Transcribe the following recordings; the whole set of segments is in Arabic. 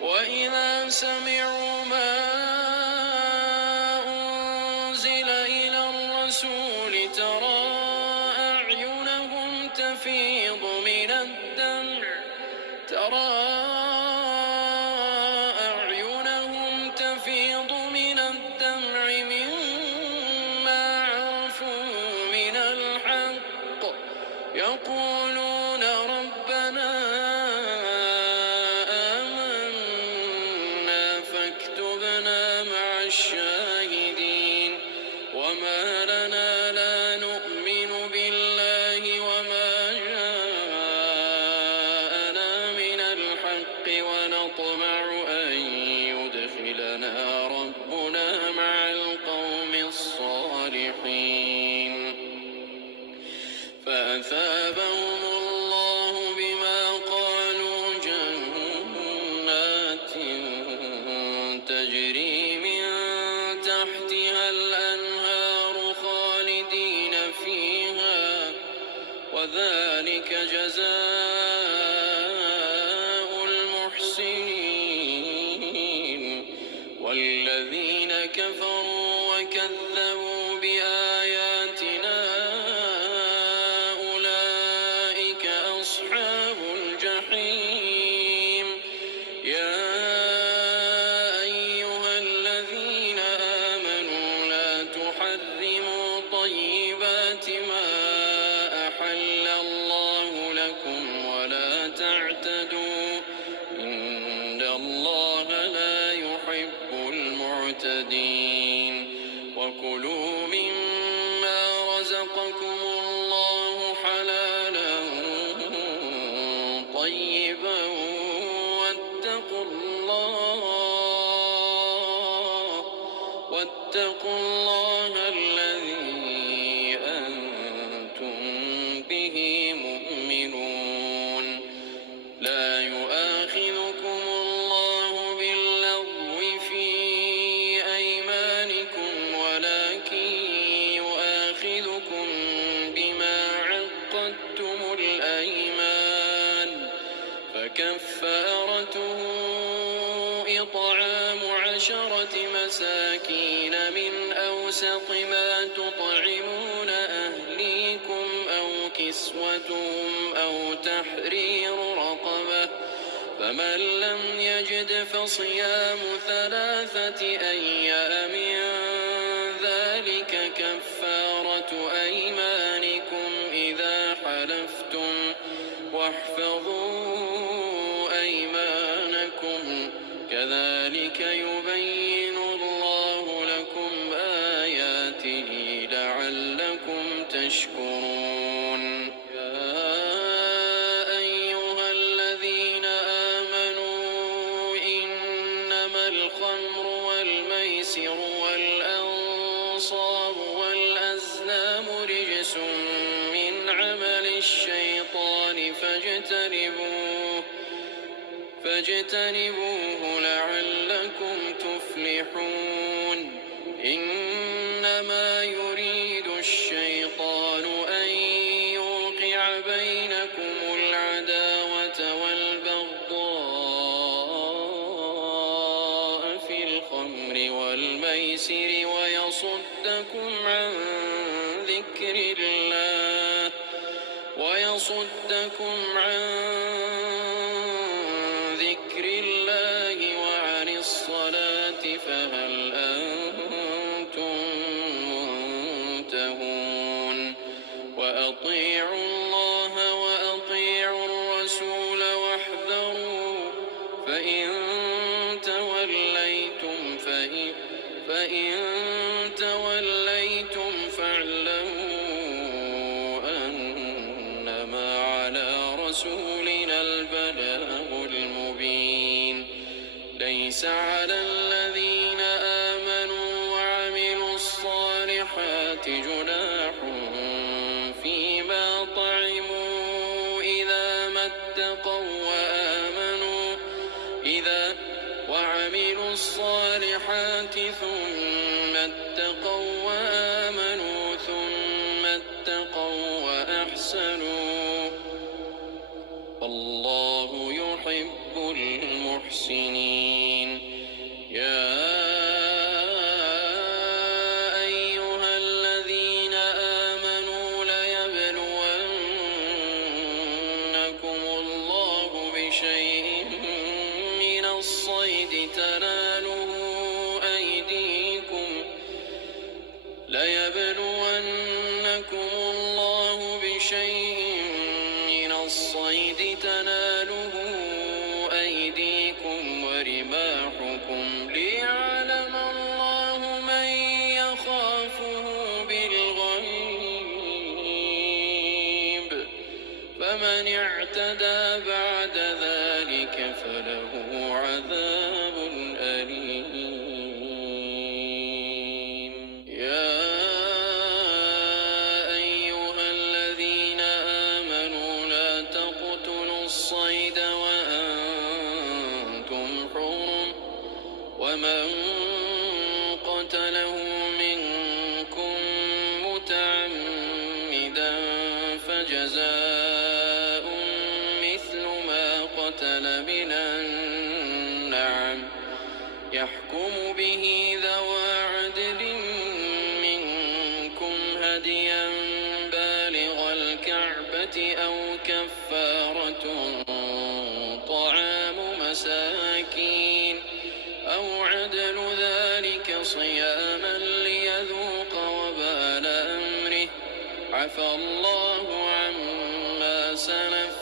وإذا سمعوا ما أنزل إلى الرسول ترى أعينهم تفيض من الدمع مما عرفوا من الحق يقولون ربنا آمنا فاكتبنا مع الشاهدين وما لنا لا نؤمن بالله وما جاءنا من الحق ونطمع أن يدخلنا ربنا مع القوم الصالحين فأثابهم الله بما قالوا جنات تجري من تحتها الأنهار خالدين فيها وذلك جزاء المحسنين والذين كفروا وكذبوا بآياتنا أولئك أصحاب الجحيم يا أيها الذين آمنوا لا تحرموا طيبات ما أحل الله لكم ولا تعتدوا إن الله لا يحب المعتدين وكلوا مما رزقكم الله حلالا طيبا واتقوا الله الذي أنتم به مؤمنون لا يؤاخذكم الله باللغو في أيمانكم ولكن يؤاخذكم بما عقدتم الأيمان فكفارته إطعام 10 مساكين من أوسط ما تطعمون أهليكم أو كسوتهم أو تحرير رقبة فمن لم يجد فصيام 3 أيام ذلك كفارة أيمانكم إذا حلفتم واحفظوا أيمانكم كذلك يبين الله لكم آياته لعلكم تشكرون يا أيها الذين آمنوا إنما الخمر والميسر والأنصاب والأزلام رجس من عمل الشيطان فاجتنبوه لعلكم تفلحون إنما يريد الشيطان أن يوقع بينكم العداوة والبغضاء في الخمر والميسر ويصدكم عن ذكر الله وعن الصلاة فهل أنتم منتهون وأطيعوا الله وأطيعوا الرسول واحذروا فإن توليتم فاعلموا أنما على رسولنا البلاغ المبين ليس على الذين آمنوا وعملوا الصالحات جناح فيما طعموا إذا ما اتقوا وعملوا الصالحات ثم اتقوا وأحسنوا والله يحب المحسنين. المحسنين. يا أيها الذين آمنوا ليبلونكم الله بشيء من الصيد تناله أيديكم ورماحكم ليعلم الله من يخافه بالغيب، فمن اعتدى بعد ذلك فله عذاب أليم. يا أيها الذين آمنوا لا تقتلوا الصيد وأنتم حرم، ومن قتله منكم متعمدا فجزاء مثل ما قتل من النعم، يحكم به ذوى عدل منكم هديا بالغ الكعبة أو كفارة طعام مساكين أو عدل ذلك صياما ليذوق وبال أمره، عفى الله عما سلف،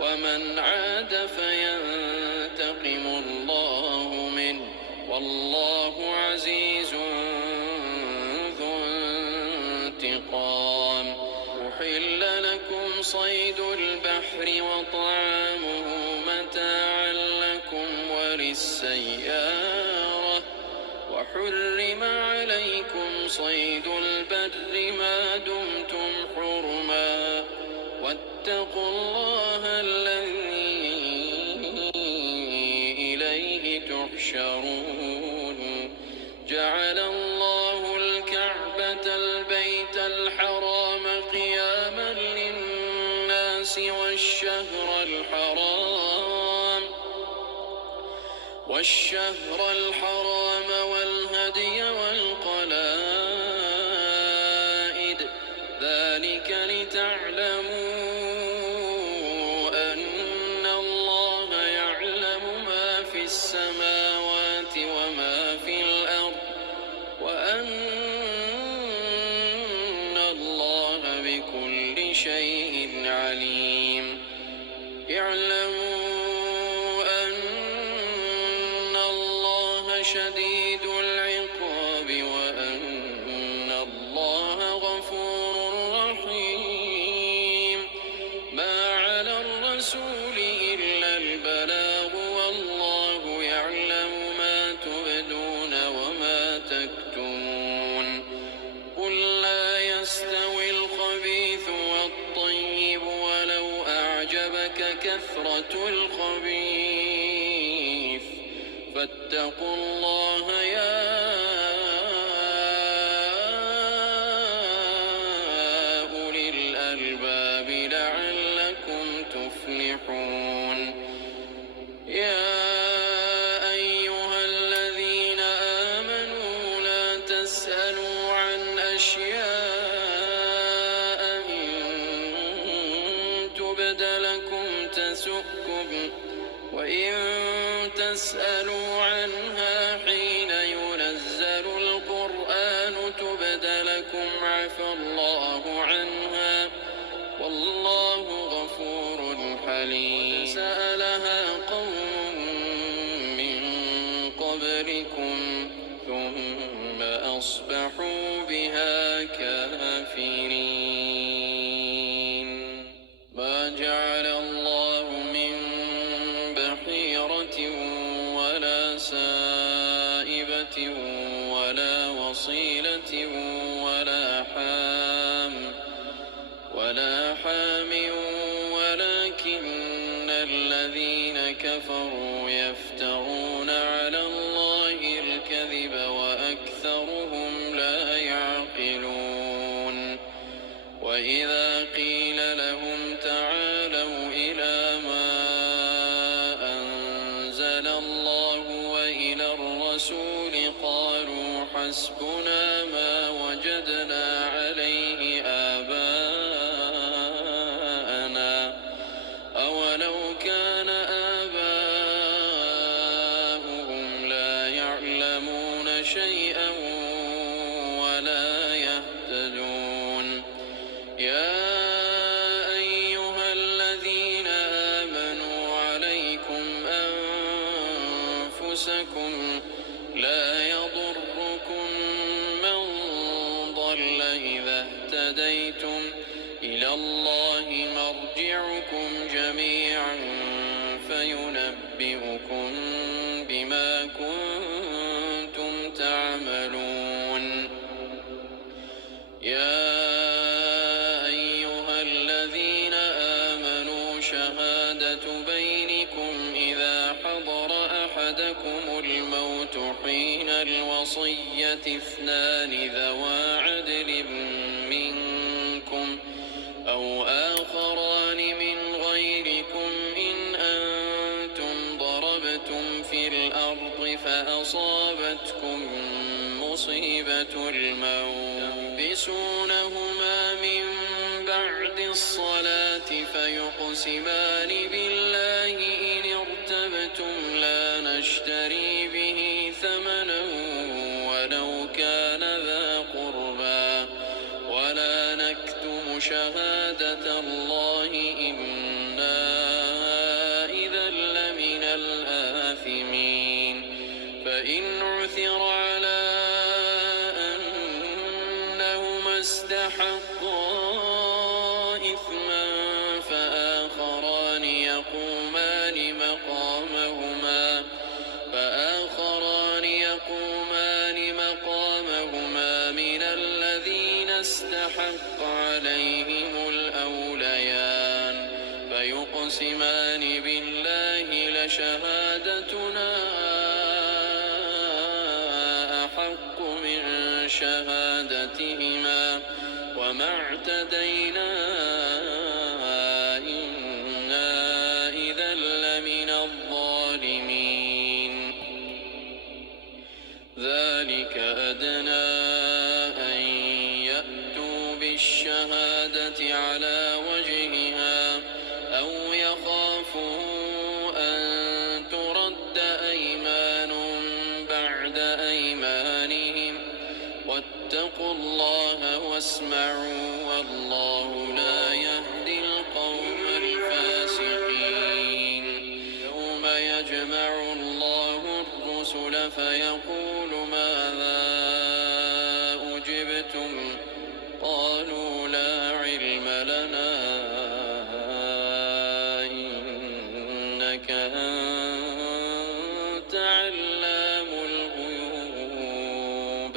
ومن عاد فينتقم الله منه، والله عزيز ذو انتقام. أحل لكم صيد البحر وطعامه متاعا لكم وللسيارة، وحرم عليكم صيد البر ما دمتم حرما، واتقوا الله الذي إليه تحشرون. جعل الله الكعبة البيت الحرام قياما للناس والشهر الحرام والهدي والقلائد، ذلك لتعلموا أن الله يعلم ما في السماوات وما في الأرض، وأن الله بكل شيء عليم. اعلموا أن الله شديد العقاب وأن الله غفور رحيم. ما على الرسول إلا البلاغ، والله يعلم ما تبدون وما تكتمون. قل لا يستوي الخبيث والطيب ولو أعجبك كثرة الخبيث، فاتقوا الله يا أولي الألباب لعلكم تفلحون. يا أيها الذين آمنوا لا تسألوا عن أشياء إن تبد لكم تسؤكم، وإن تسألوا عنها حين ينزل القرآن تبد لكم عفى الله عنها، والله غفور حليم. سألها قوم من قبلكم ثم أصبحوا بها كافرين. ما جعل الله من بحيرة ولا سائبة ولا وصيلة ولا حام ولكن الذين كفروا يفترون على الله الكذب وأكثرهم لا يعقلون. وإذا قيل لهم تعالوا إلى ما أنزل الله اكتنبتم إلى الله مرجعكم جميعا فينبئكم بما كنتم تعملون. يا أيها الذين آمنوا شهادة بينكم إذا حضر أحدكم الموت حين الوصية اثنان ذوا عدل منكم أو آخران من غيركم إن أنتم ضربتم في الأرض فأصابتكم مصيبة الموت يحبسونهما من بعد الصلاة فيقسمان بالله إن ارتبتم لا نشتري به ثمنا ولو كان ذا قربى ولا نكتم شهادة الله إنا إذا لمن الآثمين. فإن عثر على أنهما استحقا إثما فآخران يقومان مقامهما من الذين استحق عليهم الأوليان فيقسمان بالله لشهادتنا أحق من شهادتهما وما اعتدينا إنا إذا لمن الظالمين. ذلك أدنى أن يأتوا بالشهادة على وجهها أو يخافوا أن ترد أيمان بعد أيمانهم واتقوا الله واسمعوا والله لا يهدي القوم الفاسقين. يوم يجمع الله الرسل فيقول ماذا أجبتم قالوا لا علم لنا إنك أنت علام الغيوب.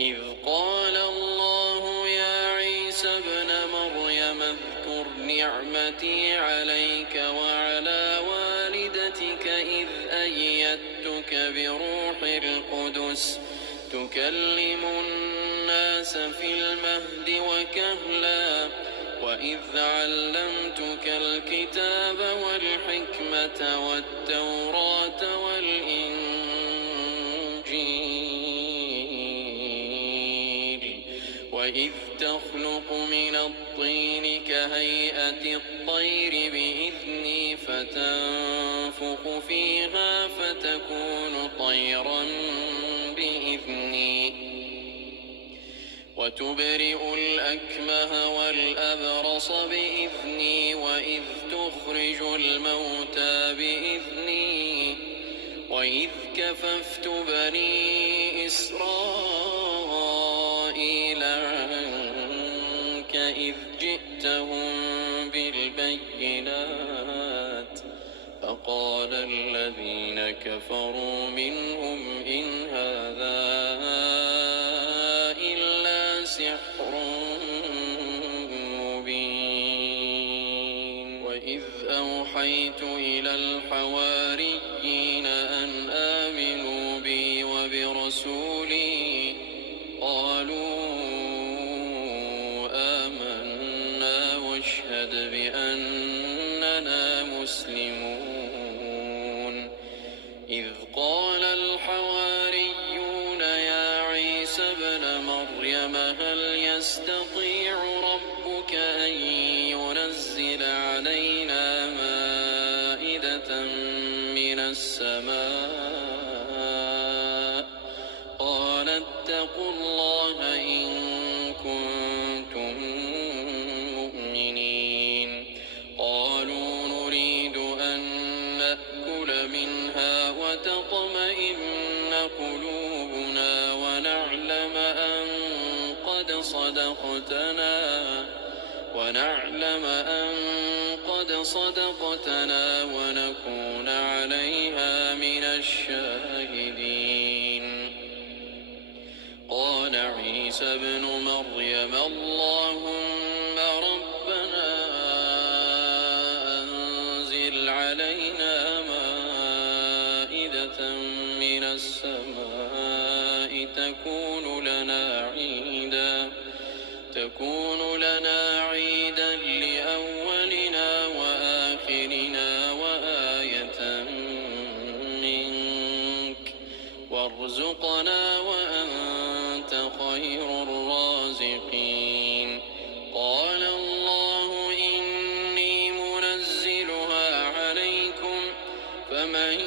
إذ قال الله يا عيسى ابن مريم اذكر نعمتي عليك وعلى والدتك إذ أيدتك بروح القدس تكلم الناس في المهد وكهلا وإذ علمتك الكتاب والحكمة والتوراة والإنجيل وإذ تخلق من الطين كهيئة الطير بإذني فتنفخ فيها فتكون طيرا بإذني وتبرئ الأكمه والأبرص بإذني وإذ تخرج الموتى بإذني وإذ كففت بني إسرائيل عنك إذ جئتهم بالبينات فقال الذين كفروا منهم إن هذا إلا سحر مبين. وإذ أوحيت إلى الحواريين أن آمنوا بي وبرسولي قالوا آمنا واشهد بأننا مسلمون. إذ قال الحواريون يا عيسى ابن مريم هل يستطيع ربك أن ينزل علينا مائدة من السماء قال اتقوا الله إن كنتم مؤمنين. قالوا نريد أن نأكل منها وتطمئن قلوبنا ونعلم أن قد صدقتنا ونعلم أن قد صدقتنا ونكون عليها من الشاهدين. قال عيسى ابن مريم اللهم ربنا أنزل علينا مائدة من السماء تكون لنا عيدا لأولنا وآخرنا وآية منك وارزقنا وأنت خير الرازقين. قال الله إني منزلها عليكم فمن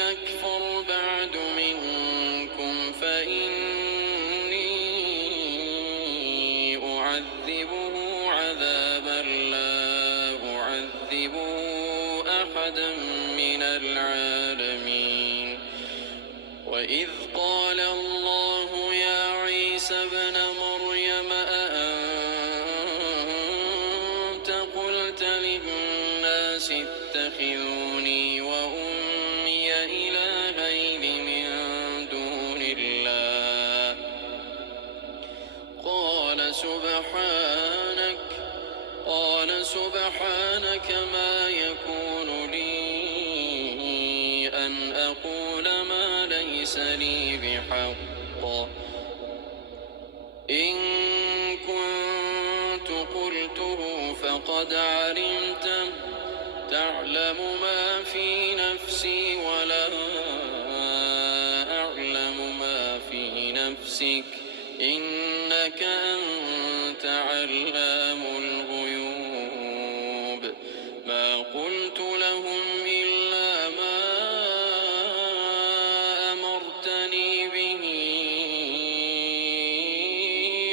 يكفر بعد منكم فإني أعذبه عذابا لا أعذبه أحدا من العالمين. وإذ قال الله يا عيسى ابن مريم أأنت قلت للناس اتخذوني وأمي إلهين من دون الله قال سبحانك ما يكون لي أن أقول ما ليس لي بحق إن كنت قلته فقد علمته تعلم ما في نفسي ولا أعلم ما في نفسك إنك أنت علام الغيوب. ما قلت لهم إلا ما أمرتني به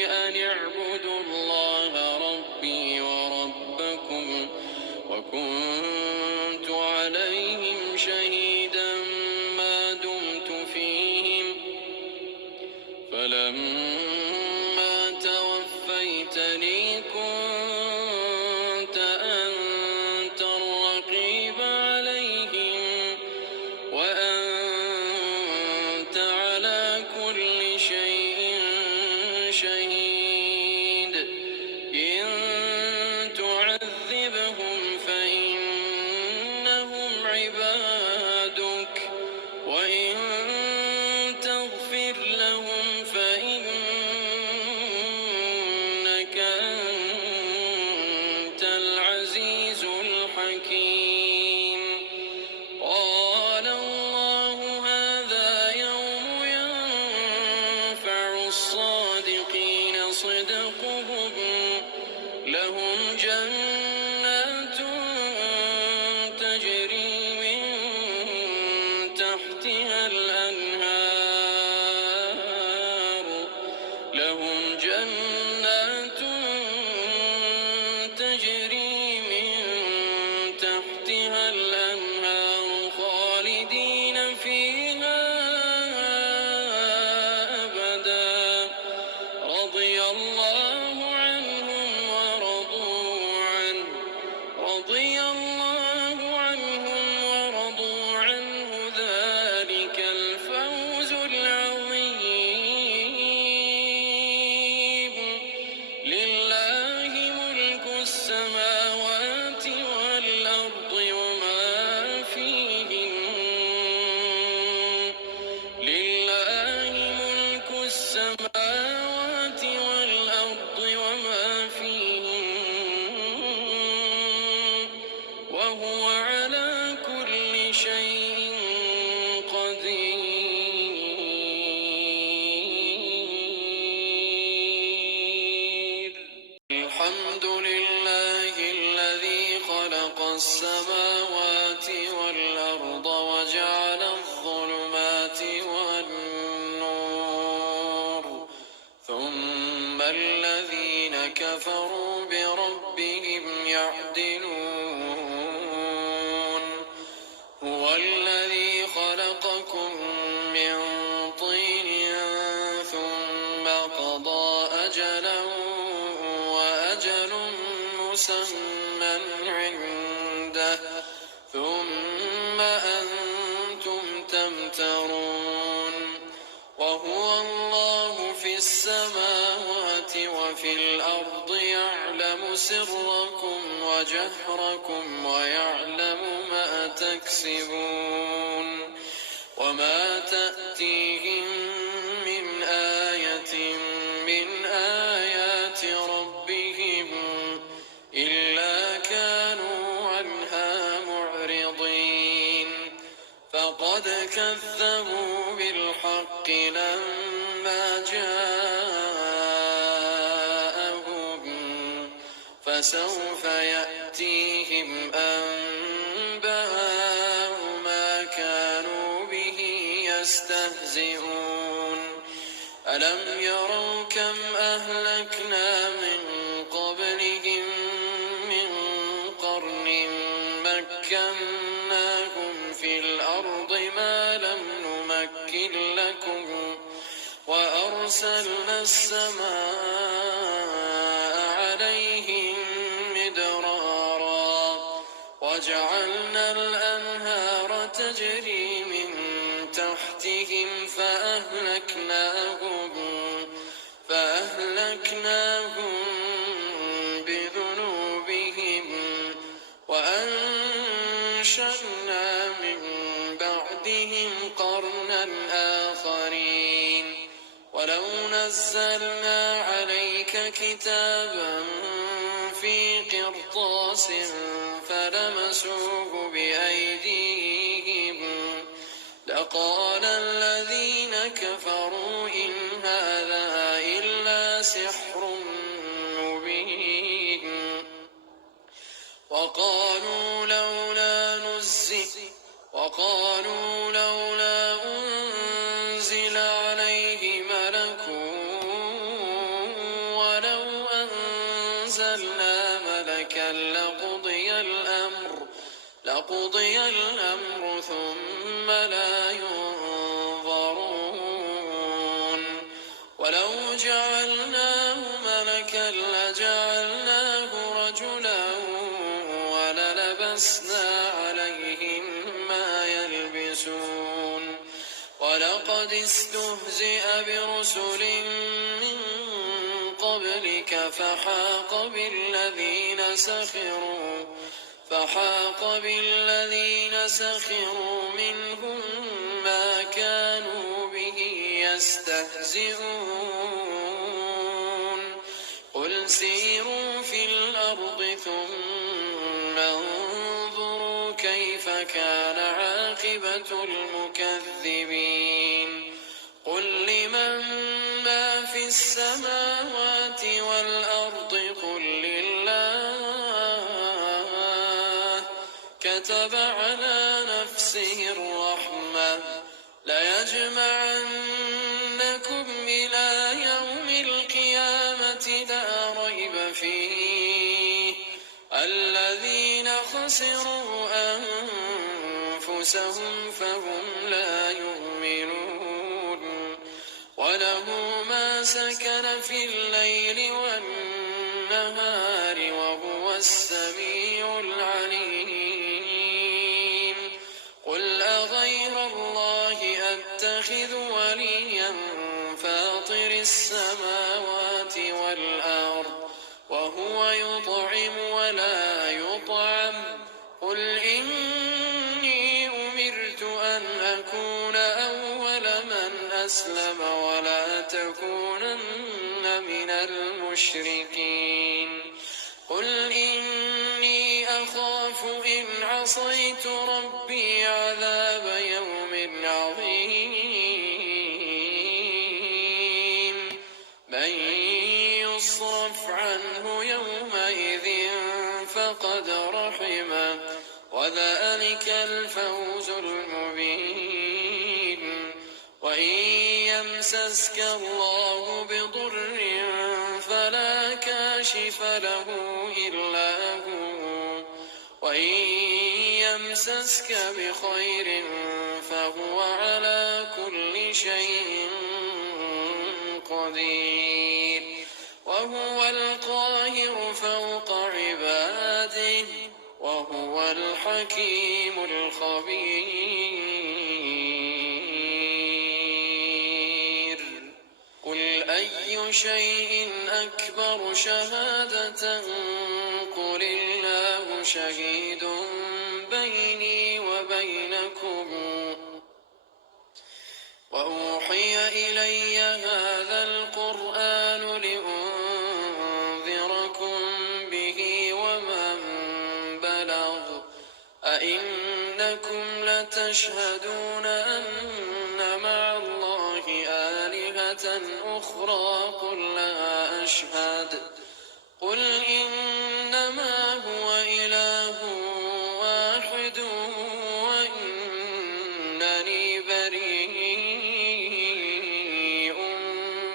أن اعبدوا الله ربي وربكم وكنت عليهم شهيدا ما دمت فيهم فلما توفيتني كنت أنت الرقيب عليهم وأنت على كل شيء شهيد. إن تعذبهم فإنهم عبادك وإن تغفر لهم فإنك أنت العزيز الحكيم. قال الله هذا يوم ينفع الصادقين صدقهم لهم جنات تجري من تحتها الأنهار خالدين فيها أبدا رضي الله عنهم ورضوا عنه ذلك الفوز العظيم. لله ملك السماوات والأرض وما فيهن لله ملك السماوات والأرض وما فيهن وهو على كل شيء قدير. الحمد لله الذي خلق السماوات والأرض وجعل الظلمات والنور ثم الذين كفروا بربهم يعدلون. هو الذي خلقكم من طين ثم قضى أجلا وأجل مسمى عنده ثم أنتم تمترون وهو الله في السماوات وفي الأرض يعلم سركم وجهركم ويعلم ما تكسبون وما تأتيهم من آية من آيات ربهم إلا كانوا عنها معرضين فقد كذبوا بالحق لما جاءهم فسوف يأتيهم أنباء ما كانوا به يستهزئون ألم يروا كم أهلكنا من قبلهم من قرن مكناهم في الأرض ما لم نمكن لكم وأرسلنا السماء عليهم مدرارا وجعلنا الأنهار تجري من تحتهم فأهلكناهم بذنوبهم وأنشأنا من بعدهم قرنا آخرين ولو نزلنا عليك كتابا في قرطاس فلمسوه بأيديهم لقال الذين كفروا إن هذا إلا سحر مبين وقالوا لولا أنزل عليه ملك ولو أنزلنا ملكا لقضي الأمر ثم لا ينظرون ولو جعلناه ملكا لجعلناه رجلا وللبسنا عليهم ما يلبسون ولقد استهزئ برسل من قبلك فحاق بالذين سخروا منهم ما كانوا به يستهزئون قل سيروا في الأرض ثم انظروا كيف كان عاقبة المكذبين قل لمن ما في السماوات والأرض قل لله كتب على نفسه الرحمة ليجمعنكم إلى يوم القيامة لا ريب فيه الذين خسروا أنفسهم فهم لا يؤمنون وله ما سكن في الليل والنهار وهو السميع العليم قل أغير الله أتخذ وليا فاطر السماوات والأرض وهو يطعم ولا يطعم قل إني أمرت أن أكون أول من أسلم ولا تكونن من المشركين قل إني أخاف إن عصيت ربي عذاب يوم عظيم من يصرف عنه يومئذ فقد رحمه وذلك الفوز المبين وإن يمسسك الله بضر فلا كاشف له إلا هو وإن يمسسك بخير فهو على كل شيء قدير وهو القاهر فوق عباده عباده وهو الحكيم الخبير. قل أي شيء أكبر شهادة قل الله شهيد بيني وبينكم وأوحي إلي هذا القرآن لأنذركم به ومن بلغ أئنكم لتشهدون أن مع الله آلهة أخرى قل لا أشهد قل إنما هو إله واحد وإنني بريء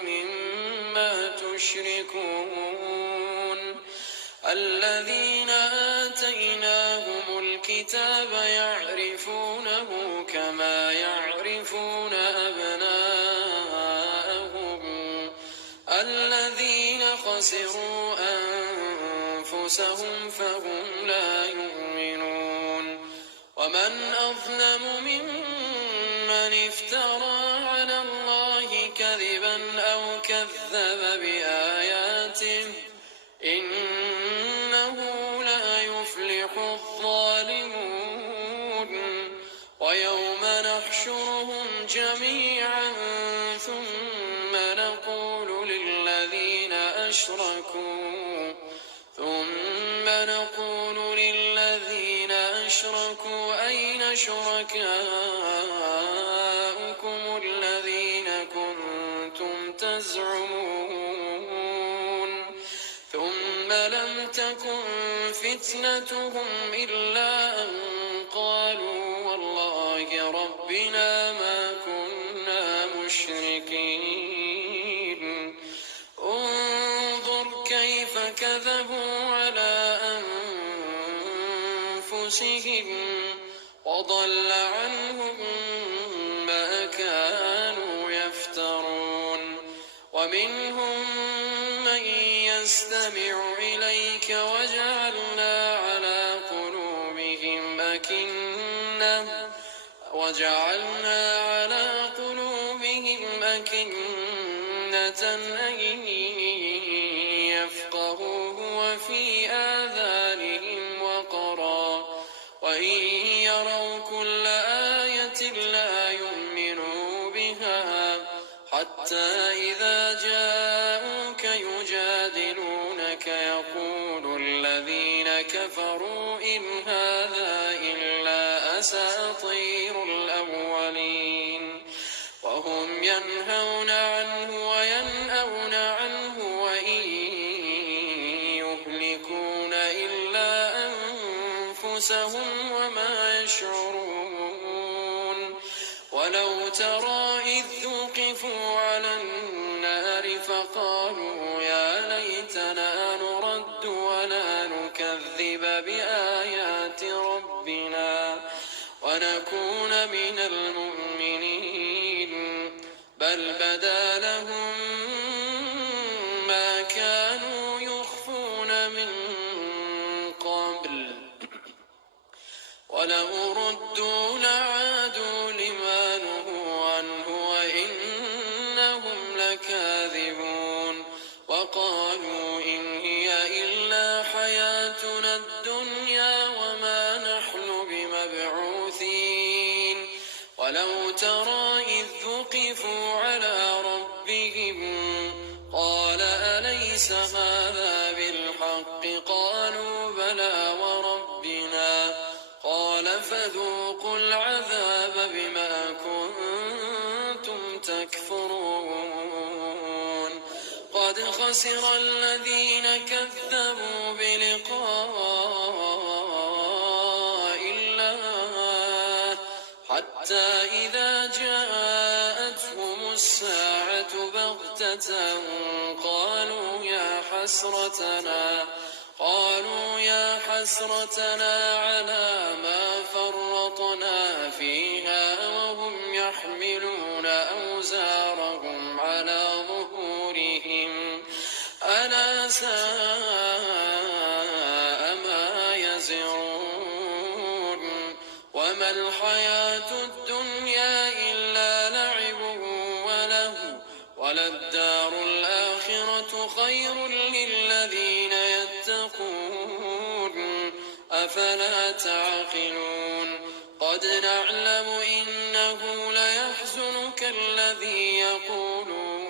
مما تشركون. الذين آتيناهم الكتاب يعرفونه كما يعرفون أبناءهم الذين خسروا أنفسهم فهم لا يؤمنون. ومن أظلم ممن افترى على الله كذبا أو كذب بآياته إنه لا يفلح الظالمون. ويوم نحشرهم جميعا ثم نقول للذين أشركوا أين شركاؤكم الذين كنتم تزعمون ثم لم تكن فتنتهم إلا أن قالوا والله ربنا ما كنا مشركين. انظر كيف كذبوا على أنفسهم وضل عنهم ما كانوا يفترون. ومنهم من يستمع إليك وجعلنا على قلوبهم أكنة أن يفقهوه وفي آذانهم وقرا وإن يروا كل آية لا يؤمنوا بها حتى إذا جاءوك يجادلونك يقول الذين كفروا إن هذا إلا أساطير الأولين. وهم ينهون عنه وينأون عنه وإن يهلكون إلا أنفسهم وما يشعرون. ولو ترى إذ وقفوا على النار فقالوا يا ليتنا نرد ولا نكذب بآيات ربنا ونكون من المؤمنين بل بدا لهم ما كانوا يخفون من قبل ولو ردوا لعادوا لما نهوا عنه وإنهم لكاذبون. وقالوا إن هي إلا حياتنا الدنيا وما نحن بمبعوثين. ولو ترى إذ وقفوا على ربهم قال أليس هذا بالحق قالوا بلى وربنا قال فذوقوا العذاب بما كنتم تكفرون. قد خسر الذين كذبوا بلقاء الله حتى إذا جاءتهم الساعة بغتة قالوا يا حسرتنا على ما فرطنا فيها وهم يحملون أوزارهم على ظهورهم ألا ساء ما وما الحياة الدنيا إلا لعب ولهو وللدار الآخرة خير للذين يتقون أفلا تعقلون قد نعلم إنه ليحزنك الذي يقولون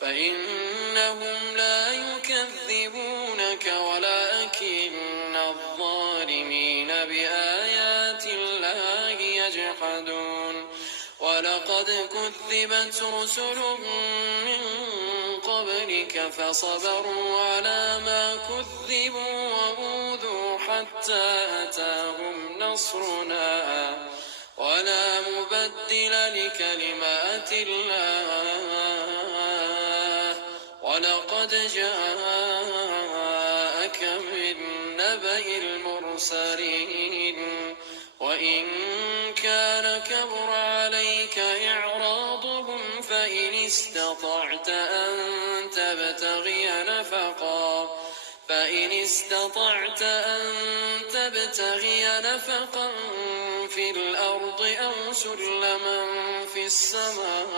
فإنهم لا يكذبونك ولكن الظالمين بآيات الله يجحدون ولقد كذبت رسل من قبلك فصبروا على ما كذبوا وأوذوا حتى أتاهم نصرنا ولا مبدل لكلمات الله ولقد جاءك من نبأ المرسلين وإن كان كبر عليك إعراضهم فإن استطعت أن تبتغي نفقا في الأرض أو سلما في السماء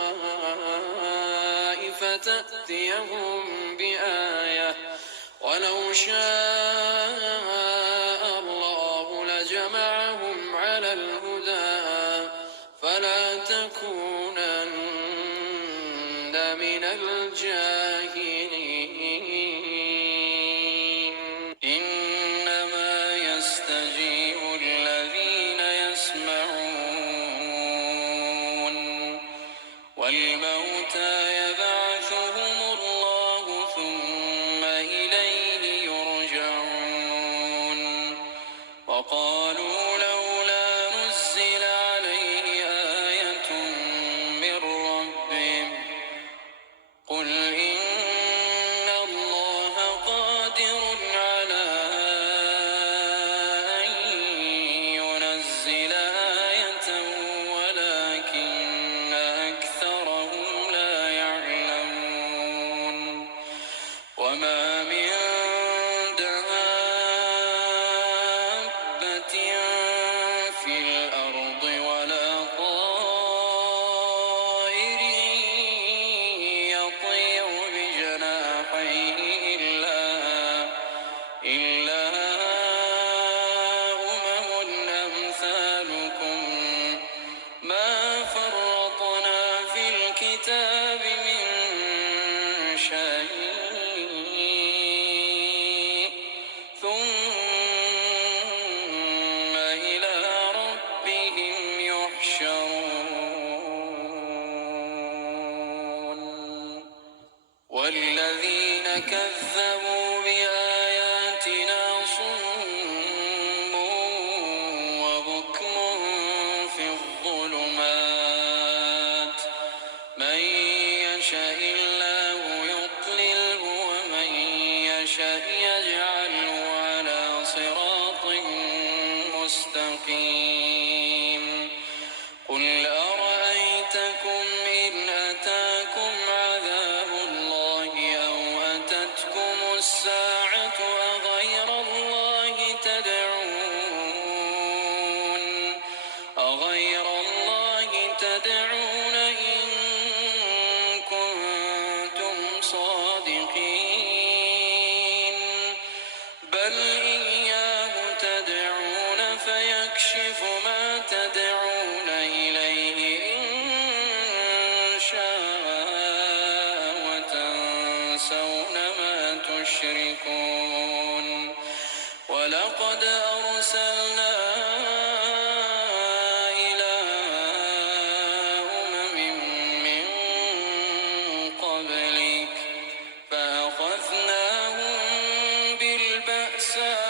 فتأتيهم بآية ولو شاء الله لجمعهم على الهدى فلا تكونن من الجاهلين إنما يستجيب الذين يسمعون والموتى يبعثهم الله ثم إليه يرجعون وقالوا لولا نزل عليه آية من ربه قل إن الله قادر على أن ينزل آية ولكن أكثرهم لا يعلمون وما من دابة في الأرض ولا طائر يطير بجناحيه إلا أمم أمثالكم ما فرطنا في الكتاب من شيء ثم إلى ربهم يحشرون والذين كذبوا بآياتنا صم وبكم في الظلمات من يشاء الله يضلله ومن يشاء يجعله على صراط مستقيم قل أرأيتكم إن أتاكم عذاب الله أو أتتكم الساعة أغير الله تدعون إن كنتم صادقين بل إياه تدعون فيكشف ما تدعون إليه إن شاء وتنسون ما تشركون ولقد أرسلنا إلى أمم من قبلك فأخذناهم بالبأساء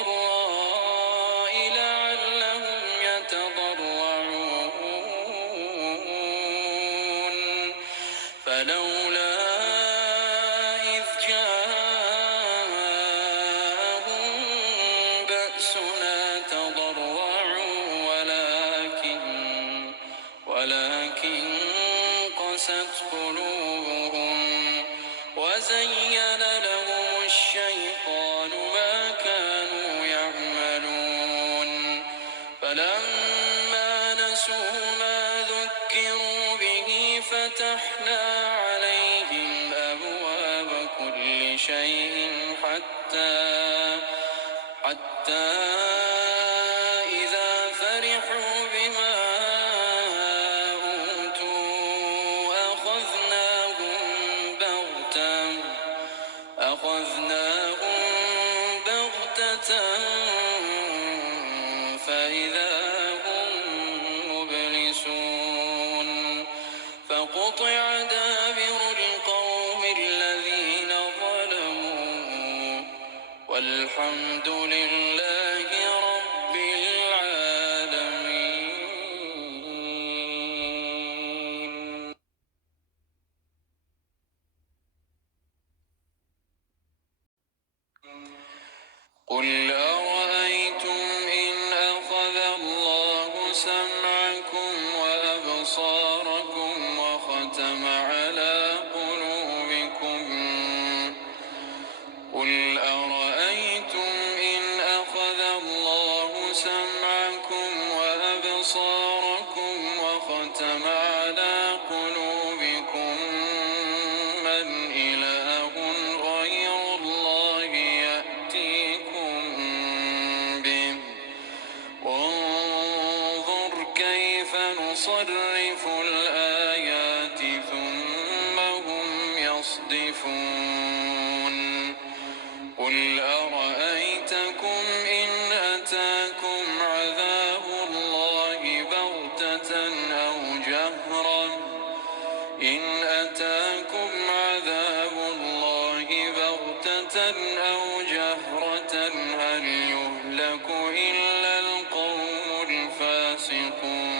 والضراء لعلهم يتضرعون فلولا إذ جاءهم بأسنا تضرعوا ولكن قست قلوبهم وزين لهم الشيطان ما كانوا شيء حتى إذا فرحوا بما أوتوا أخذناهم بغتة فإذا هم مبلسون فقطع دابر القوم الذين ظلموا والحمد لله رب العالمين. قل أرأيتم إن أخذ الله سمعكم وأبصاركم وختم على قلوبكم قل أرأيتم إن أخذ الله سمعكم وأبصاركم وختم على قلوبكم من إله غير الله يأتيكم به وانظر كيف نصرف الآيات ثم هم يصدفون قل أرأيتكم إن أتاكم عذاب الله بغتة أو جهرة هل يهلك إلا القوم الفاسقون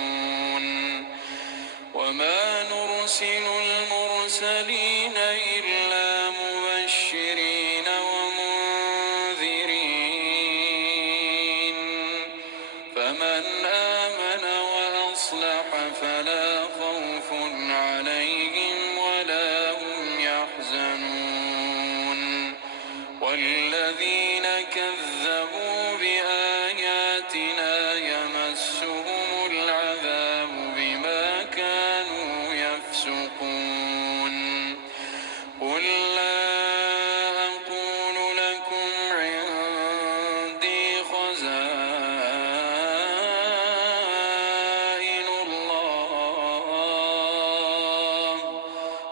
وما نرسل المرسلين إلا مبشرين ومنذرين فمن آمن وأصلح فلا خوف عليهم ولا هم يحزنون والذين كذبوا بآياتنا يمسهم العذاب بما كانوا يفسقون قل لا أقول لكم عندي خزائن الله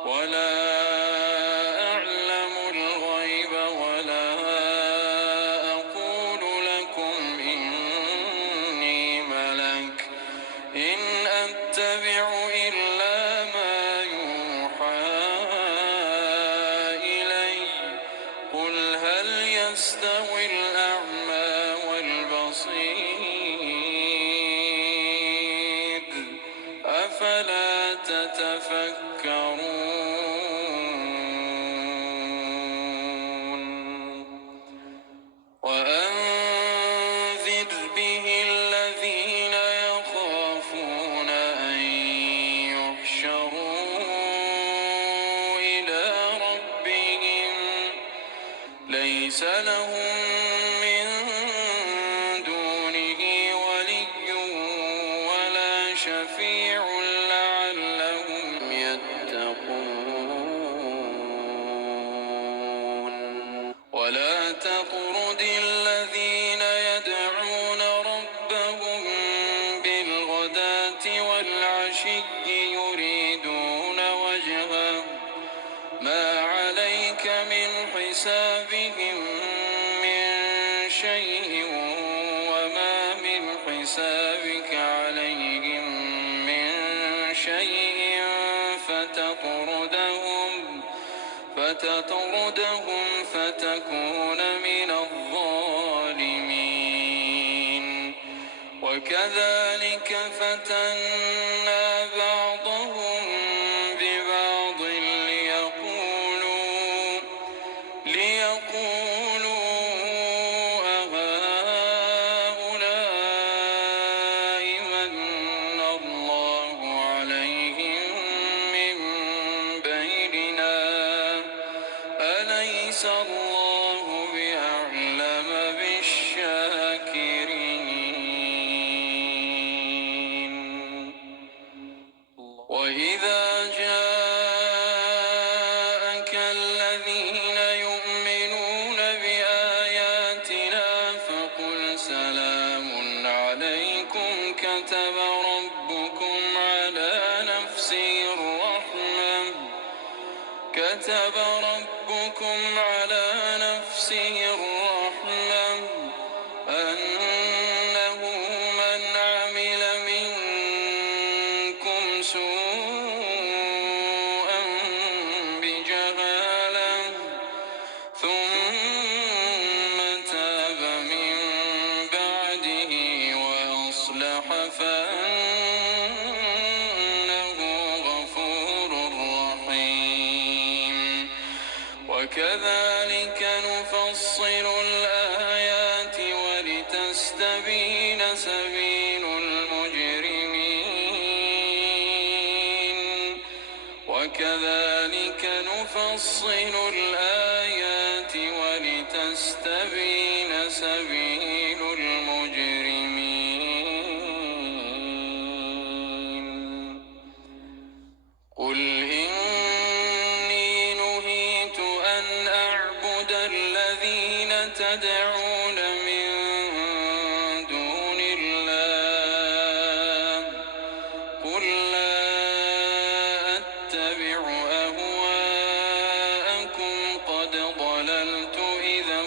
ولا أعلم الغيب ولا أقول لكم إني ملك إن أتبع إلا ما يوحى إلي قل هل يستوي الأعمى والبصير أفلا تتفكرون وأنذر به الذين يخافون أن يحشروا إلى ربهم ليس لهم من دونه ولي ولا شفيع لعلهم يتقون ولا تطرد الذين يدعون ربهم بالغداة والعشي يريدون وجهه ما عليك من حسابهم من شيء وما من حسابك عليهم من شيء فتطردهم فتكون من الظالمين وكذلك فتنا بعضهم ببعض ليقولوا أهؤلاء من الله عليهم من بيننا أليس الله بأعلم بالشاكرين وإذا جاءك الذين يؤمنون كتب ربكم على نفسه الرحمة أنه من عمل منكم سوءا بجهالة ثم تاب من بعده وأصلح فأنه غفور رحيم. وكذلك نفصل الآيات ولتستبين سبيل المجرمين. وكذلك نفصل الآيات ولتستبين سبيل المجرمين. قل إني نهيت أن أعبد الذين تدعون من دون الله قل لا أتبع أهواءكم قد ضللت إذا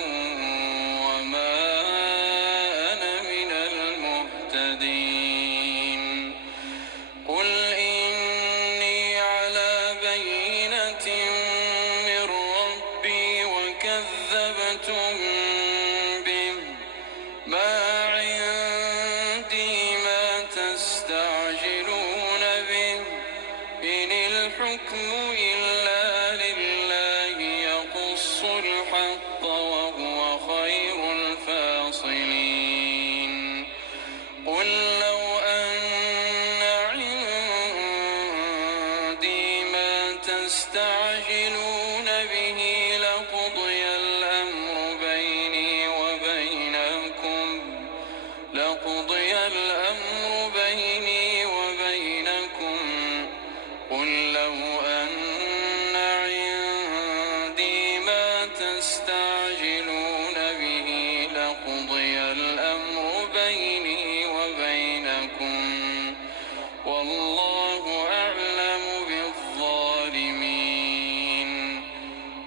وما أنا من المهتدين. قل إني على بينة من ربي وكذبتم به ما عندي ما تستعجلون به إن الحكم إلا لله يقص الحق وهو خير الفاصلين. قل لو أن عندي ما تستعجلون به لقضي الأمر بيني وبينكم قل لو أن عندي ما تستعجلون به لقضي الأمر بيني وبينكم والله أعلم بالظالمين.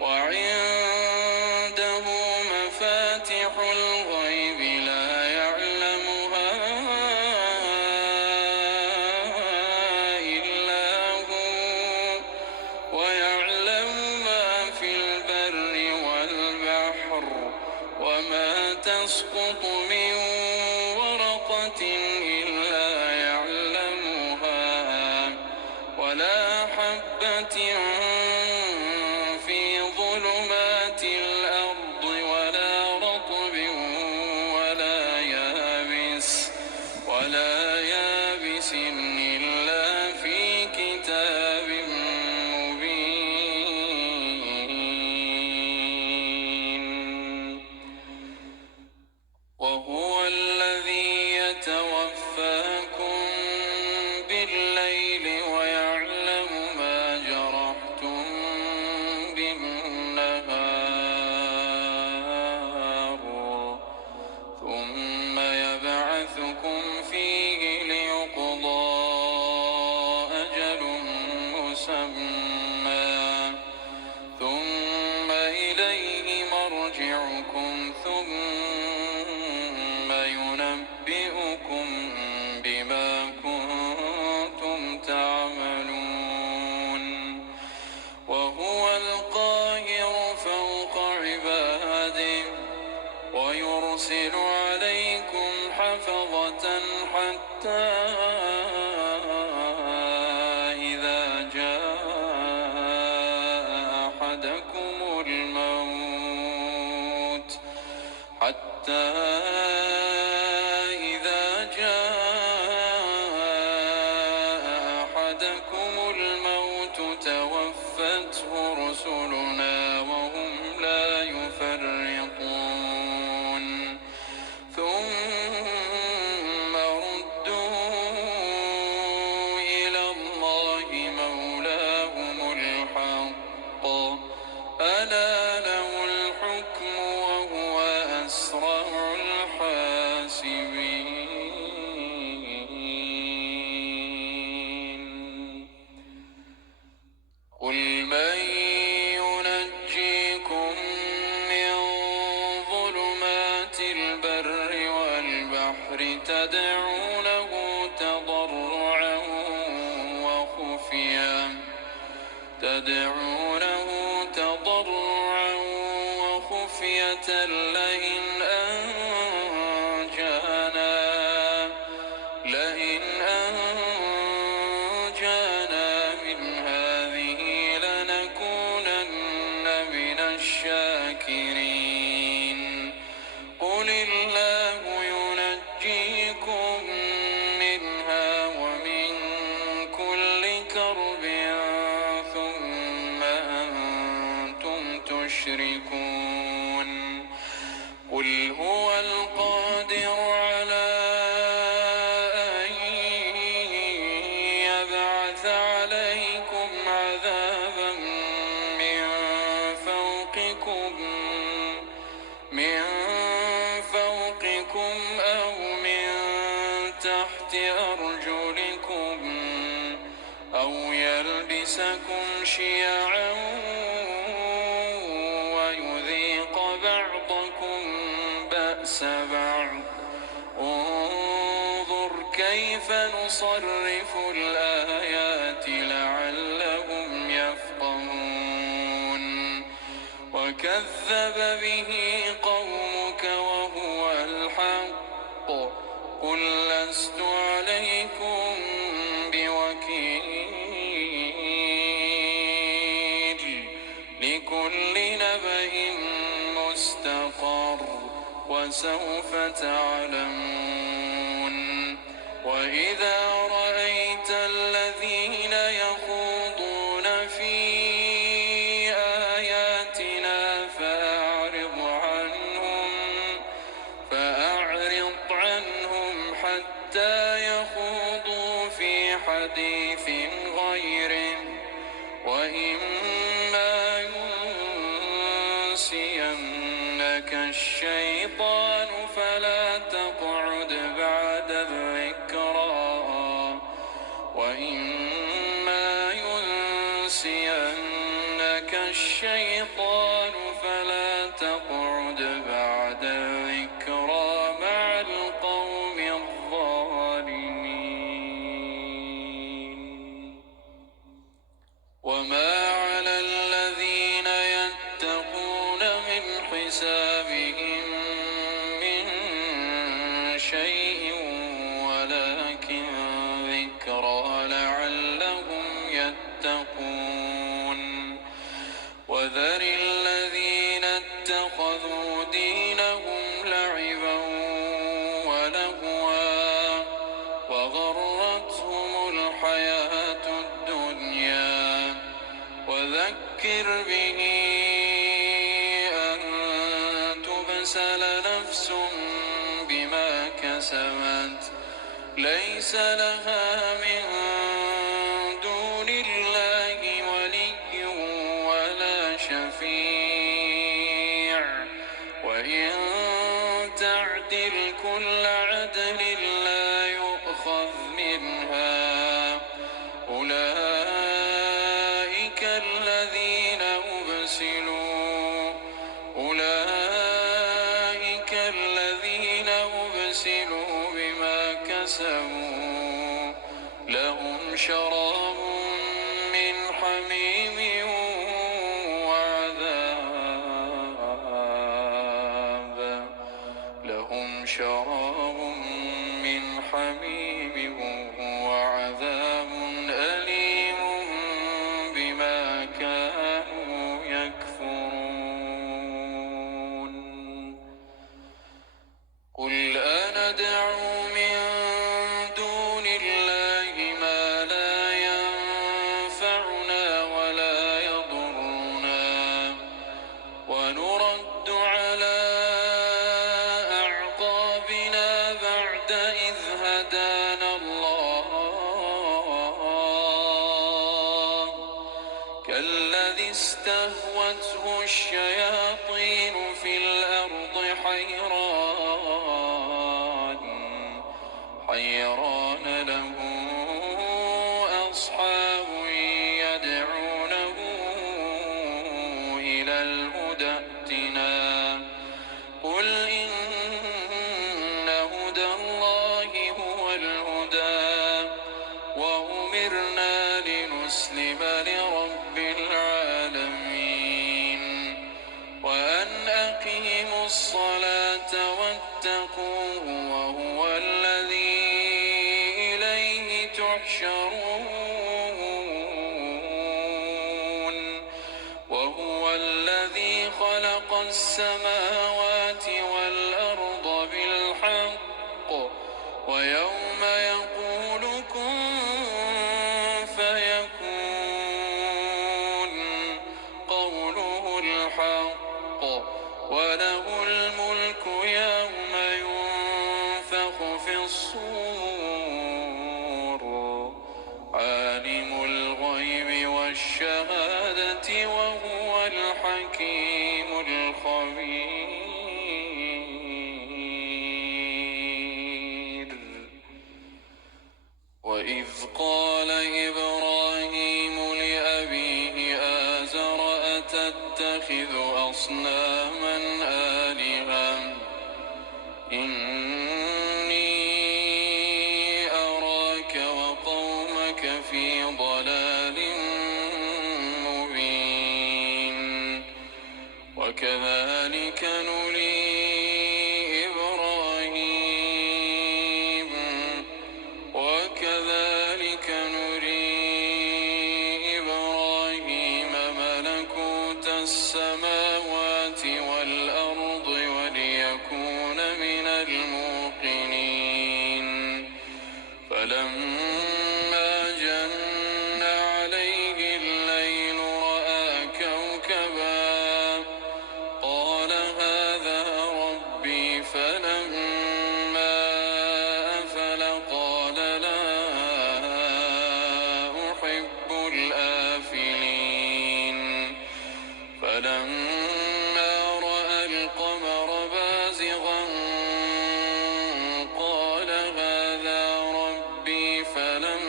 وعنده مفاتح الغيب لا يعلمها إلا هو ويعلم ما في البر والبحر وما تسقط من ورقة إلا يعلمها ولا حبة في ظلمات الأرض ولا رطب ولا يابس إلا في كتاب مبين. وهو الذي يتوفاكم بالليل ويعلم ما جرحتم بالنهار ثم يبعثكم فيه ليقضى أجل مسمى ثم إليه مرجعكم ثم ينبئكم بما كنتم تعملون. وهو القاهر فوق عباده ويرسل عليكم حفظة حتى إذا جاء أحدكم الموت توفته رسلنا وهم لا يفرطون ثم ردوا إلى الله مولاهم الحق ألا له الحكم وهو أسرع الحاسبين. تدعونه تضرعا وخفية لئن أنجانا من هذه لنكونن من الشاكرين قل الله ينجيكم منها ومن كل كرب ثم أنتم تشركون قل هو القادر على أن يبعث عليكم عذابا من فوقكم أو من تحت أرجلكم أو يلبسكم شيعا ويذيق بعضكم بأس بعض انظر كيف نصرف الآيات لعلهم يفقهون وكذب به قومك وهو الحق قل لست عليكم بوكيل لكل نبأ مستقر وسوف تعلمون وإذا رأيت الذين يخوضون في آياتنا فأعرض عنهم حتى يخوضوا في حديث غيره وإما ينسينك الشيطان فلا تقعد بعد الذكرى وإما ينسينك الشيطان فلا تقعد بعد الذكرى مع القوم الظالمين وما على الذين يتقون من حسابهم من شيء ولكن ذكرى لعلهم يتقون وذر الذين اتخذوا دينهم لعبا ولهوا وغرتهم الحياة الدنيا وذكر به أن تبسل نفس بما كسبت ليس لها من دون الله ولي ولا شفيع وإن تعدل كل عدل لا يؤخذ منها أولئك الذين أبسلوا بما كسبوا لهم شراب من حميم وعذاب أليم بما كانوا يكفرون قل أندعو من دون الله ما لا ينفعنا ولا يضرنا ونرد على أعقابنا بعد إذ هدانا الله كالذي استهوته الشياطين في الأرض حيران له أصحاب يدعونه إلى الهدى ائتنا الصلاة واتقوه وهو الذي إليه تحشرون وهو الذي خلق السماوات والأرض بالحق ويوم يقول كن فيكون قوله الحق وله الملك يوم ينفخ في الصور عالم الغيب والشهادة وهو الحكيم الخبير. وإذ قال إبراهيم لأبيه آزر أتتخذ أصناما آلهة إني أراك وقومك في ضلال مبين. وكذلك نري إبراهيم ملكوت السماوات والأرض وليكون من الموقنين. فلما جن عليه الليل رأى كوكبا قال هذا ربي فلما أفل قال لا أحب الآفلين. فلما رأى القمر بازغا قال هذا ربي فلما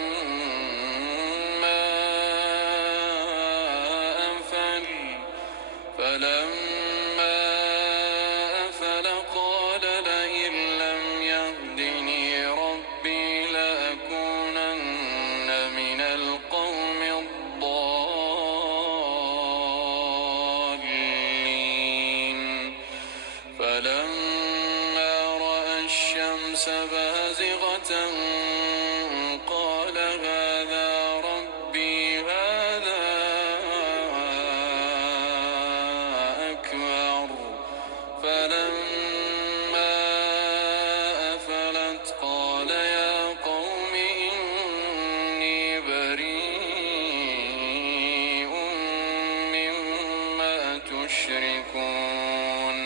أفل قال لئن لم يهدني ربي لأكونن من القوم الضالين. فلما رأى الشمس بازغة قال هذا ربي هذا أكبر. فلما أفلت قال يا قوم إني بريء مما تشركون.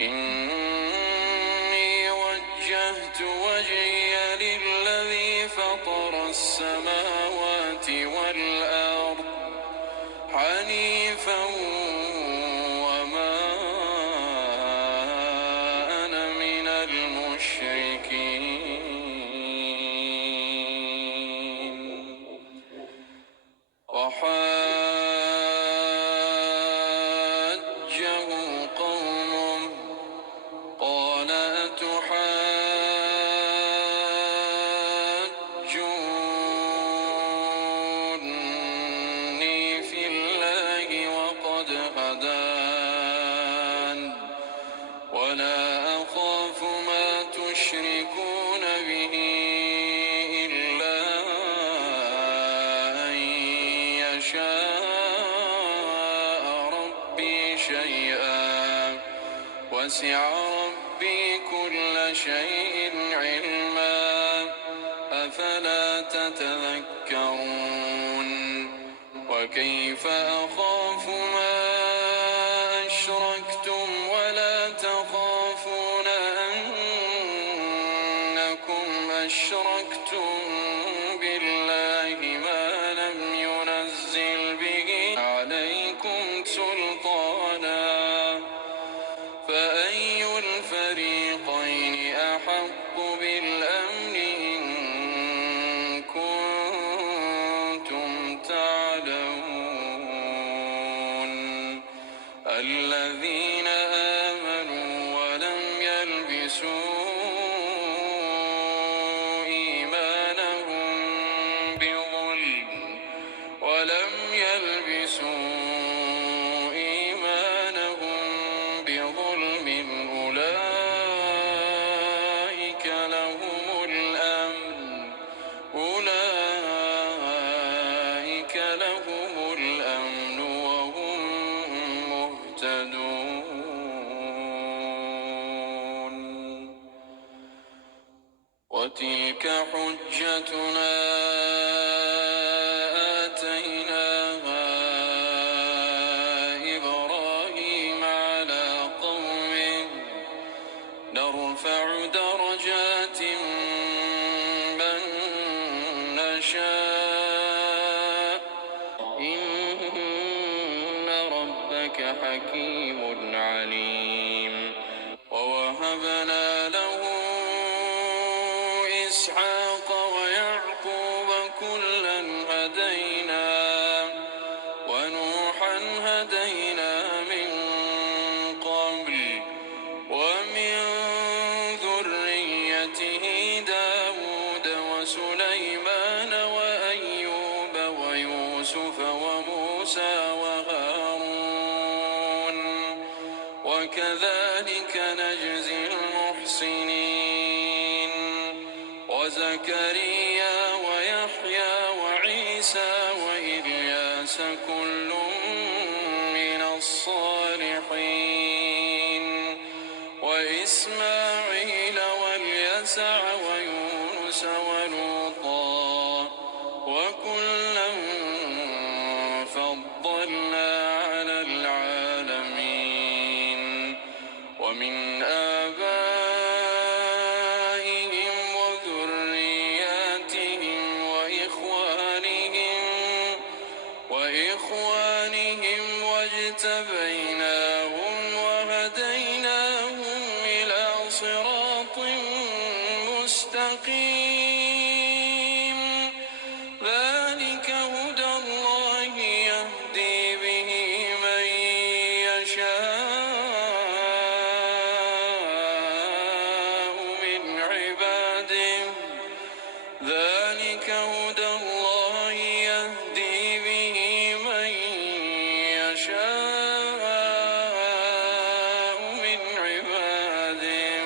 إني وجهت وجهي للذي فطر السماوات والأرض حنيفا وما أنا من المشركين. وحاجه قومه قال أتحاجوني في الله وقد هدان ولا أخاف ما تشركون به إلا أن يشاء ربي شيئا وسع ربي كل شيء علما أفلا تتذكرون. وكيف أخاف ما أشركتم ولا تخافون أنكم أشركتم بالله ما لم ينزل به عليكم سلطانا فأي الفريقين أحق بالأمن إن كنتم تعلمون. الذين آمنوا ولم يلبسوا إيمانهم بظلم وتلك حجتنا آتيناها إبراهيم على قومه نرفع درجات من نشاء إن ربك حكيم عليم. ووهبنا له إسحاق ويعقوب كلا هدينا ونوحا هدينا من قبل ومن ذريته داود وسليمان وأيوب ويوسف وموسى وهارون وكذلك نجزي المحسنين وزكريا ويحيى وعيسى وإلياس كل من الصالحين وإسماعيل واليسع ويونس ولوطا وكلا فضلنا على العالمين. ومن آبائهم وذرياتهم وإخوانهم واجتبيناهم وهديناهم إلى صراط مستقيم. ذلك هدى الله يهدي به من يشاء من عباده ذلك هدى الله يهدي به من يشاء من عباده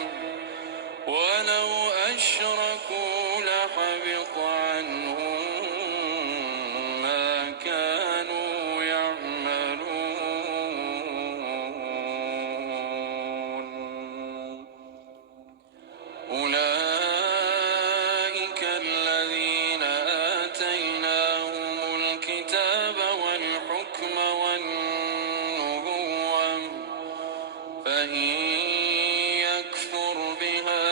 ولو أشركوا لحبط عنهم ما كانوا يعملون. أولئك الذين آتيناهم الكتاب والحكم والنبوة فإن يكفر بها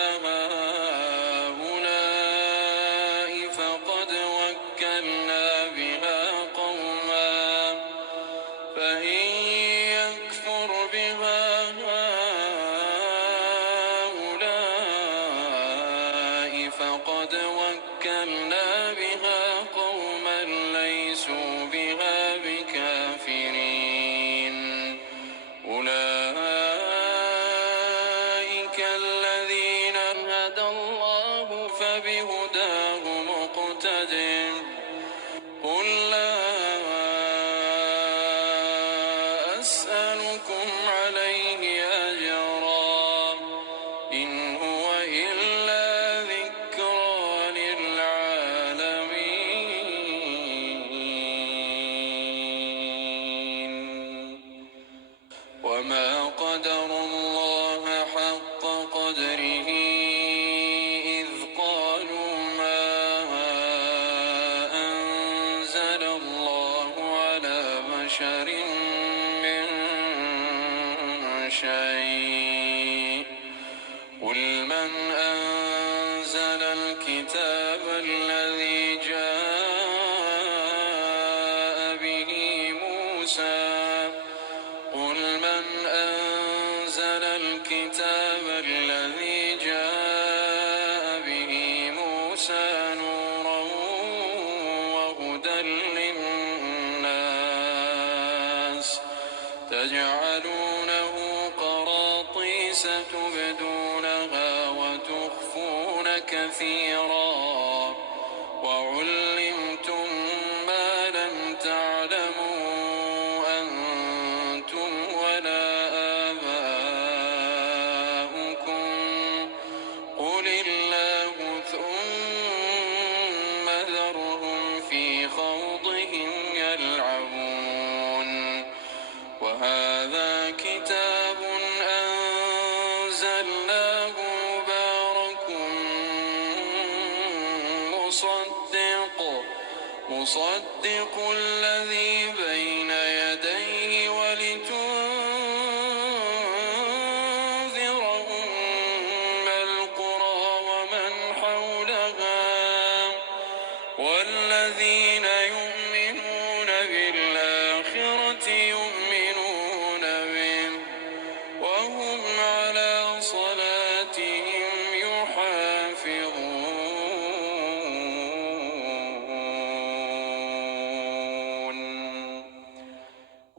هؤلاء فقد وكلنا بها قوما ليسوا بها بكافرين. أولئك الذين هدى الله فبهداه مقتدٍ. قل لا أسألكم عليه أجرا إن هو إلا ذكرى للعالمين. وما قدروا الله حق قدره إذ قالوا ما أنزل الله على بشر من شيء قل من أنزل الكتاب الذي جاء به موسى قل من أنزل الكتاب الذي جاء به موسى نورا وهدى للناس تجعلونه قراطيس تبدونها وتخفون كثيرا وعلمتم ما لم تعلموا أنتم ولا آباؤكم قل الله ثم ذرهم في خوضهم يلعبون. وهذا كتاب أنزلناه مبارك ويصدق الذي بين يديه ولتنذر أم القرى ومن حولها والذين يؤمنون بالآخرة يؤمنون به وهم على صلاتهم يحافظون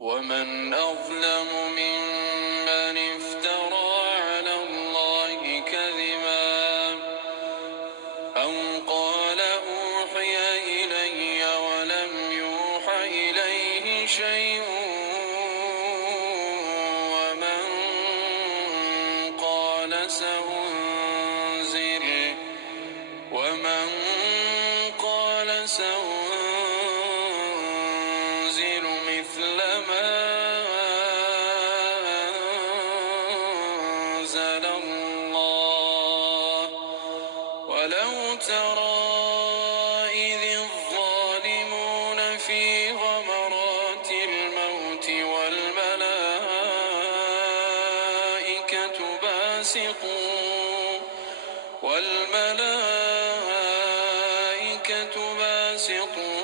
ومن أظلم ممن افترى على الله كذبا أو قال أوحي إلي ولم يوح إليه شيء ومن قال سأنزل مثل ما أنزل الله ولو ترى إذ الظالمون في غمرات الموت والملائكة باسطوا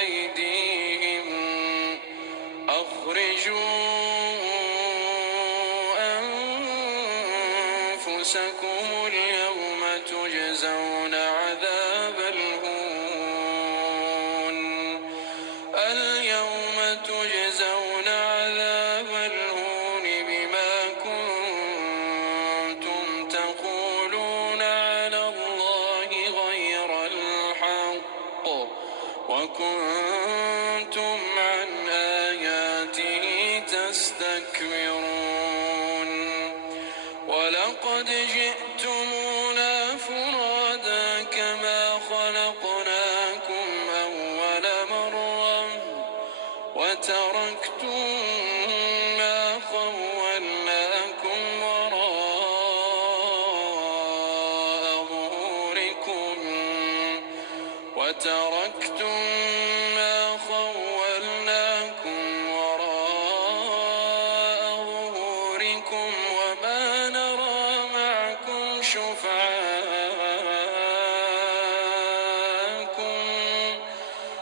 أيديهم أخرجوا أنفسكم اليوم تجزون عذاب الهون بما كنتم تقولون على الله غير الحق وكنتم عن آياته تستكبرون ولقد جئتمونا فرادا كما خلقناكم أول مرة وتركتم ما خولناكم وراء ظهوركم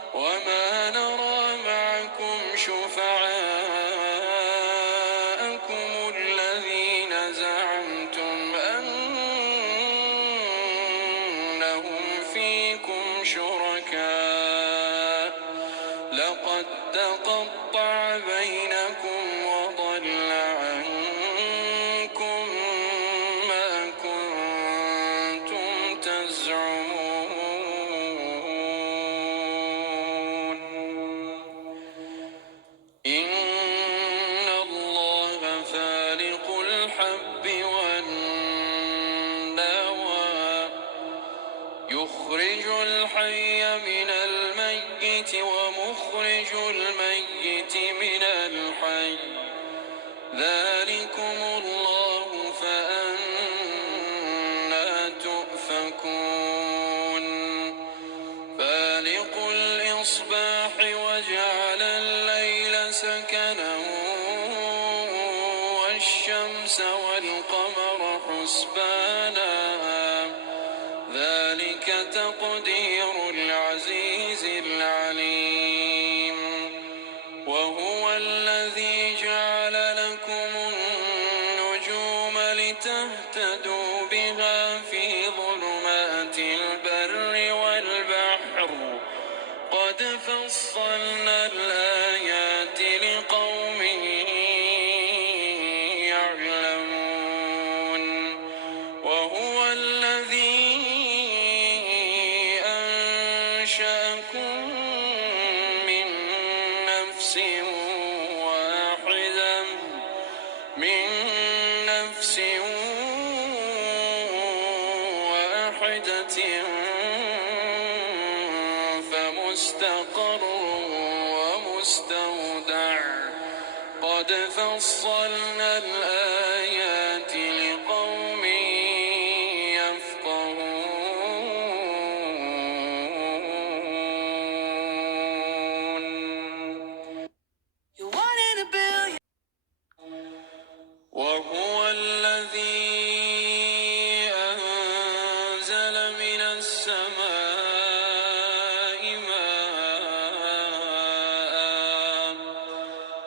وما نرى معكم شفعاءكم الذين زعمتم أنهم فيكم شركاء لقد تقطع بينكم وضل عنكم ما كنتم تزعمون إن الله فالق الحب والنوى يخرج الحي من الميت ومخرج الميت من الحي ذلكم الله فأنى تؤفكون فالق الإصباح وجعل الليل سكنا والشمس والقمر حسبانا ذلك تقدير العزيز العليم وهو الذي جعل لكم النجوم لتهتدوا بها في ظلمات البر والبحر قد فصلنا الآيات لقوم يعلمون وهو الذي أنشأكم من نفس واحدة فمستقر ومستودع قد فصلنا الآيات لقوم يفقهون وهو الذي أنزل من السماء ماء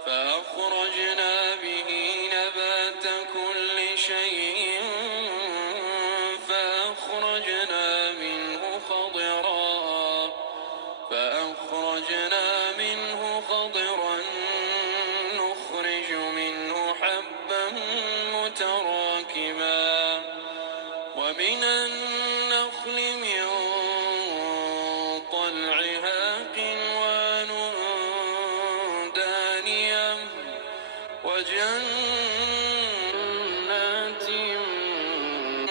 فأخرجنا به نبات كل شيء فأخرجنا منه خضرا نخرج منه حبا متراكبا ومن النخل من طلعها قنوان دانية وجنات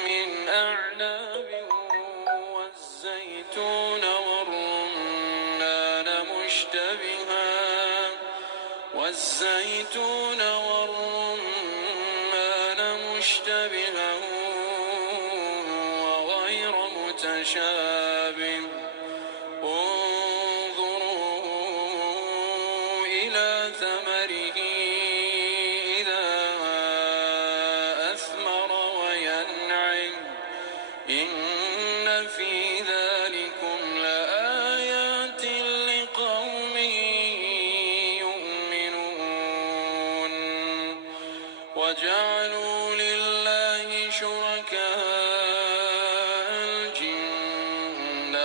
من أعناب والزيتون والرمان مشتبها وغير متشابه انظروا إلى ثمره إذا أثمر وينعم إن في ذلكم لآيات لقوم يؤمنون وجعلوا لله شركاء الجن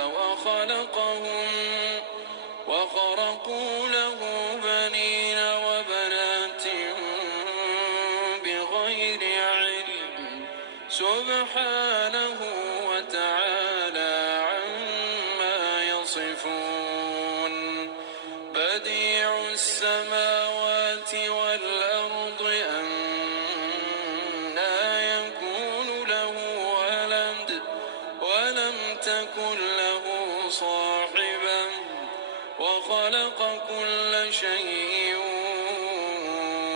وخرقوا له بنين وبنات بغير علم سبحانه وتعالى عما يصفون بديع السماوات والأرض أنى يكون له ولد ولم تكن له صاحبة وخلق كل شيء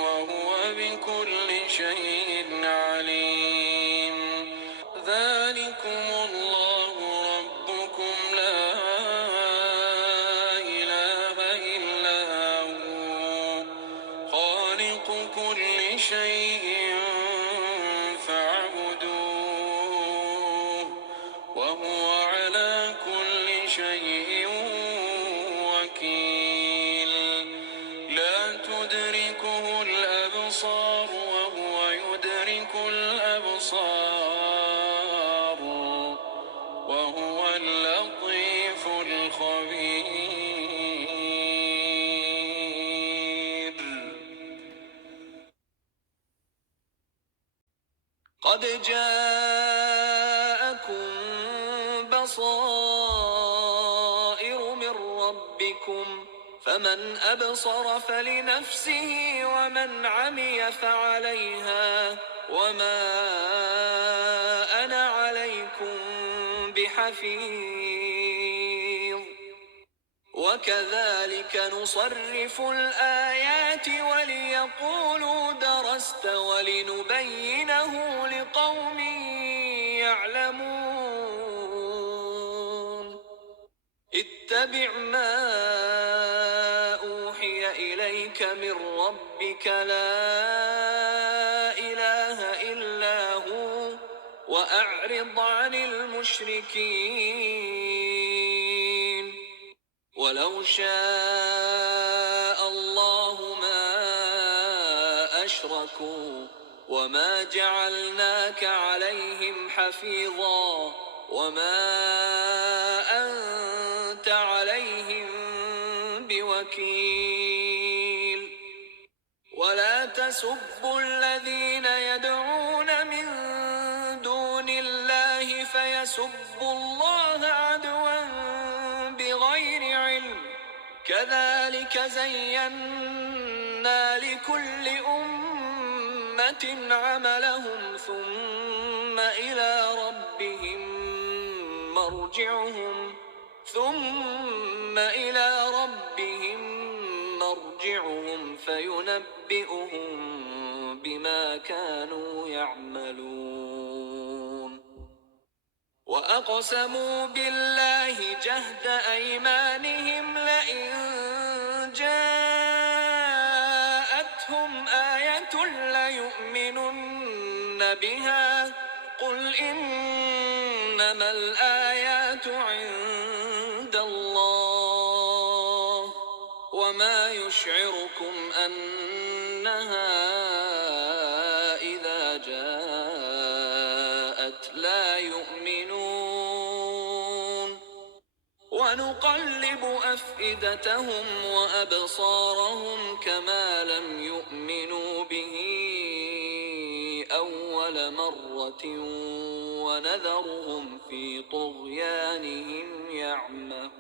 وهو بكل شيء عليم ذلكم الله ربكم لا إله إلا هو خالق كل شيء فاعبدوه وهو على كل شيء وكيل لا تدركه الأبصار وهو يدرك الأبصار وهو اللطيف الخبير قد جاءكم بصائر من ربكم فمن أبصر فلنفسه ومن عمي فعليها وما أنا عليكم بحفيظ وكذلك نصرف الآيات وليقولوا درست ولنبينه لقوم يعلمون اتبع ما أوحي إليك من ربك لا إله إلا هو وأعرض عن المشركين ولو شاء الله ما أشركوا وما جعلناك عليهم حفيظا وما أنت عليهم بوكيل ولا تسبوا الذين يدعون من دون الله فيسبوا الله عدوا بغير علم كذلك زينا لكل أمة عملهم ثم إلى ربهم مرجعهم فينبئهم بما كانوا يعملون وأقسموا بالله جهد أيمانهم لئن جاءتهم آية ليؤمنن بها قل إنما الآيات عند الله وما يشعركم أنها إذا جاءت لا يؤمنون ونقلب أفئدتهم وأبصارهم كما لم يؤمنوا به أول مرة ونذرهم في طغيانهم يعمهون